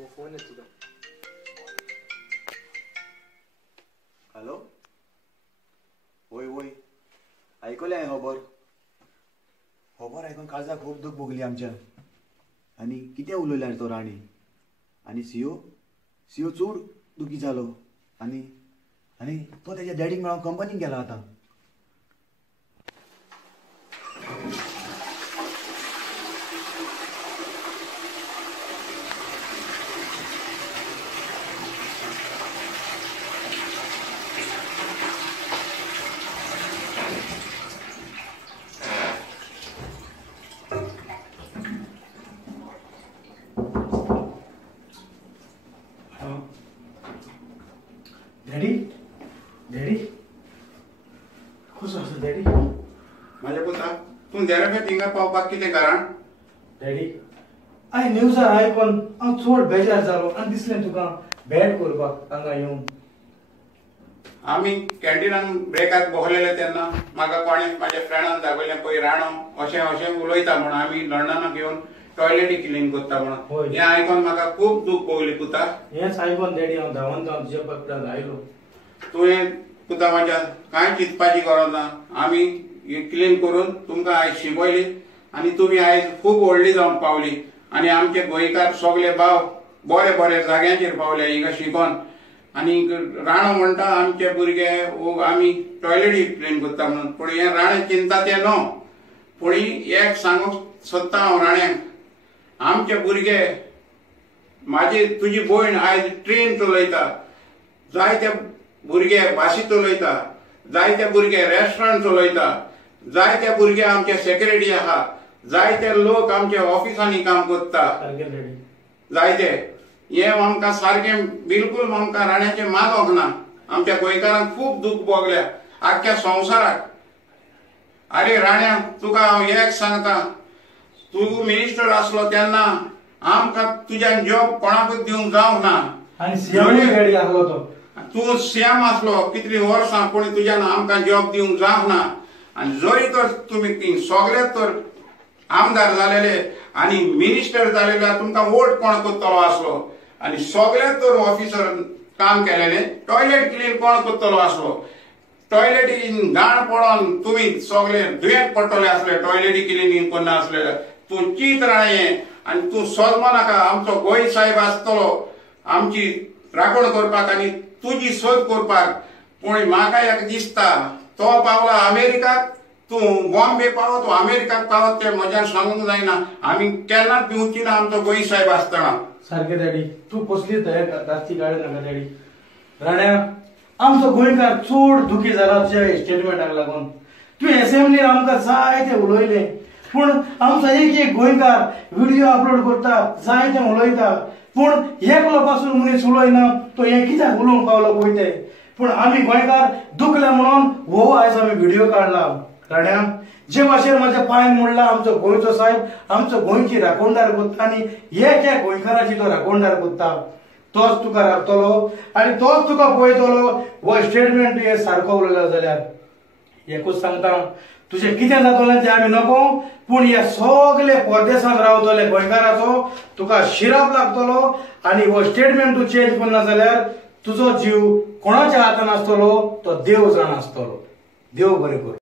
वो फोन आहे तुझा. हॅलो. होय होय ऐकले आहे खबर ऐकून काळजा खूप दुःख भोगली आमच्या. आणि किती उलवल्यार तो राणी आणि सीओ सीओ चूड दुखी झालो. आणि आणि तो त्याच्या डॅडीक मेळून कंपनीक गेला आता. डॅडी डॅडी कसो आसा डॅडी. माझ्या पुता तू देराफे थिंगा पावपाक कितें कारण. डॅडी हांवें न्यूजार आयकून हांव चड बेजार जालो आनी दिसलें तुका भेट करपाक हांगा येवन. आमी कॅन्टिनान ब्रेकाक बसलेले तेन्ना म्हाका कोणें म्हाज्या फ्रेंडान दाखयलें पळय राणो अशें अशें उलयता म्हणून आमी लंडनाक येवन टॉयलेटी क्लीन करता म्हणून. हें आयकून म्हाका खूब दूख भोगली पुता. हेंच आयकून डॅडी हांव धांवन धांवन तुज्या पत्रान आयलो. तुवें पुता म्हाज्या कांय चिंतपाची गरज ना. आमी क्लीन करून तुमकां आयज शिकयली आनी तुमी आयज खूब व्हडली जावन पावली. आनी आमचे गोंयकार सगळे भाव बरे बरे जाग्यांचेर पावले हिंगा शिकोन. आनी राणो म्हणटा आमचे भुरगे आमी टॉयलेटी क्लीन करता म्हणून. पूण हें राणे चिंता तें न्हू. पूण एक सांगूंक सोदता हांव राण्याक आमचे भुरगे म्हाजी तुजी भयण आयज ट्रेन चलयता. जायते भुरगे भाशी चलयता. जायते भुरगे रेस्टॉरंट चलयता. जायते भुरगे आमचे सेक्रेटरी आहा. जायते लोक आमचे ऑफिसांनी काम करता. जायते हे आमकां सारकें बिलकुल आमकां राण्याचें मागोक ना. आमच्या गोंयकारांक खूब दूख भोगल्या आख्ख्या संवसाराक. अरे राण्या तुका हांव एक सांगता तूं मिनिस्टर आसलो तेन्ना आमकां तुज्यान जॉब कोणाकूच दिवंक जावंक ना. तूं सीएम आसलो कितली वर्सां पूण तुज्यान आमकां जॉब दिवंक जावंक ना. आनी जरी तर तुमी सगळे तर आमदार जालेले आनी मिनिस्टर जालेले तुमकां वोट कोण करतलो आसलो आनी सगळे तर ऑफिसर काम केलेले टॉयलेट क्लीन कोण करतलो आसलो. टॉयलेटीन घाण पडोन तुमी सगळे दुयेंत पडटले आसले टॉयलेटी क्लिनींग करना आसले. तूं चिंत राणे आनी तूं सोजमो नाका. आमचो गोंय साहेब आसतलो आमची राखण करपाक आनी तुजी सोद करपाक. पूण म्हाका एक दिसता तो पावला अमेरिकाक तूं बॉम्बे पावत तूं अमेरिकाक पावत तें म्हज्यान सांगूंक जायना. आमी केन्नाच भिवची ना आमचो गोंय साहेब आसतना. सारकें डॅडी तूं कसली रातची गाडी नाका डॅडी. राण्या आमचो गोंयकार चड दुखी जाला तुज्या स्टेटमेंटाक लागून. तुवें एसेंब्लीर आमकां जायते उलयलें पूण आमचो एक एक गोंयकार व्हिडिओ अपलोड करता जायते उलयता पूण एकलो पासून मनीस उलयना. तो हें कित्याक उलोवंक पावलो पळय तें. पूण आमी गोंयकार दुखले म्हणून हो आयज आमी व्हिडिओ काडला. राण्या जे भाशेन म्हाज्या पांयान मोडला आमचो गोंयचो साहेब आमचो गोंयची राखणदार करता आनी एक एक गोंयकाराची तो राखणदार करता. तोच तुका राखतलो आनी तोच तुका पळयतलो. हो स्टेटमेंट हे सारको उलयलो जाल्यार एकूच सांगता तुजें कितें जातलें तें आमी नको. पूण हे सगळे परदेसांत रावतले गोंयकाराचो तुका शिराप लागतलो. आनी हो स्टेटमेंट तूं चेंज करना जाल्यार तुजो जीव कोणाच्या हातान आसतलो तो देव जाण आसतलो. देव बरें करूं.